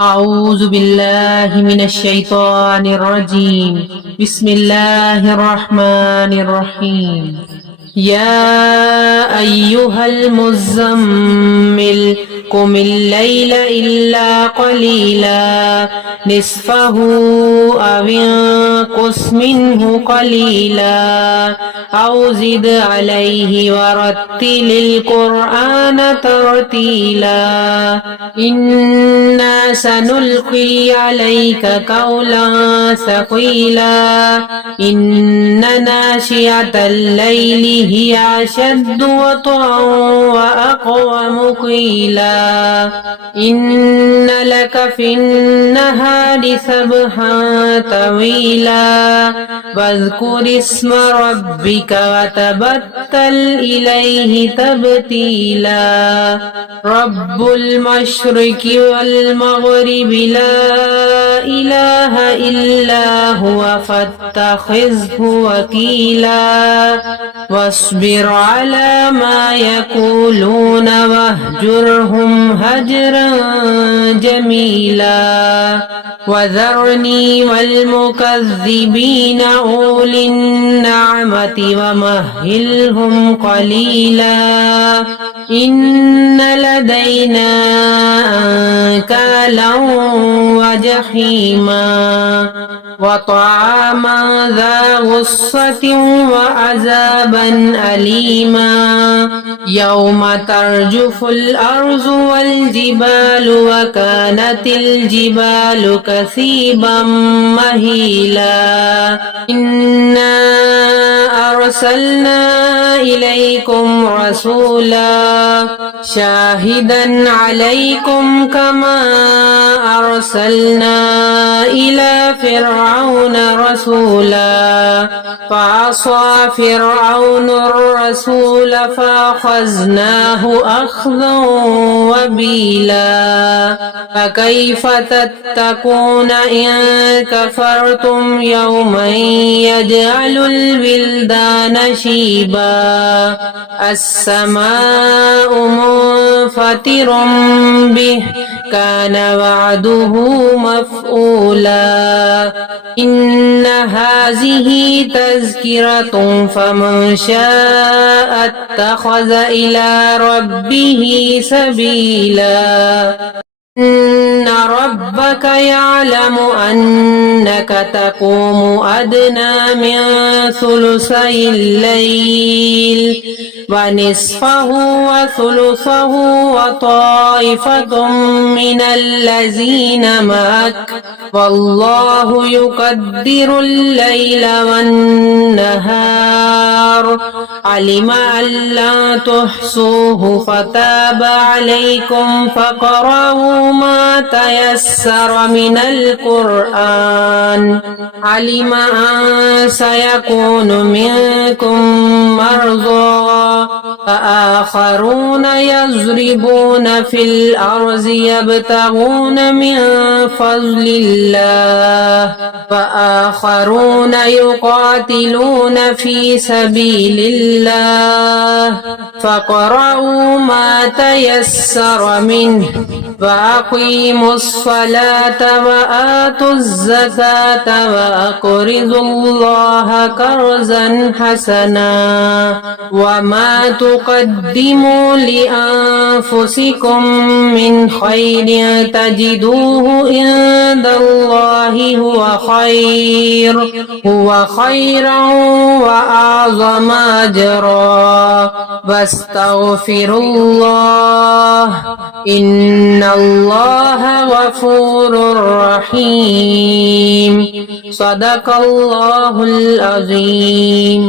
أعوذ بالله من الشيطان الرجيم. بسم الله الرحمن الرحيم. يا أيها المزمل قم الليل إلا قليلا نصفه أو انقص منه قليلا أو زد عليه ورتل القرآن ترتيلا إنا سنلقي عليك قولا ثقيلا إن ناشئة الليل هي أشد وطئا وأقوم قيلا إن لك في النهار سبحا طويلا واذكر اسم ربك وتبتل إليه تبتيلا رب المشرق والمغرب لا إله إلا هو فاتخذه وكيلا واصبر على ما يقولون واهجرهم هجرا جميلا وذرني والمكذبين أولي النعمة ومهلهم قليلا إن لدينا أنكالا وجحيما وطعاما ذا غصة وعذابا أليما يوم ترجف الأرض والجبال وكانت الجبال كثيبا مهيلا إنا أرسلنا إليكم رسولا شاهدا عليكم كما أرسلنا إلى فرعون رسولا فعصى فرعون الرسول فأخذناه أخذا وبيلا فكيف تتقون إن كفرتم يوما يجعل الولدان شيبا السماء منفطر به كان وعده مفعولا إن هذه تذكرة فمن شاء اتخذ إلى ربه سبيلا إن ربك يعلم أنك تقوم أدنى من ثلثي الليل ونصفه وثلثه وطائفة من الذين معك والله يقدر الليل والنهار علم أن لا تحصوه فتاب عليكم فاقرؤوا ما تيسر من القرآن علم أن سيكون منكم مرضى فآخرون يضربون في الأرض يبتغون من فضل الله فآخرون يقاتلون في سبيل الله فاقرؤوا ما تيسر منه وأقيموا الصلاة وآتوا الزكاة وأقرضوا الله قرضا حسنا وما تقدموا لأنفسكم من خير تجدوه عند الله هو خيرا وأعظم أجرا واستغفروا الله إن الله غفور رحيم صدق الله العظيم.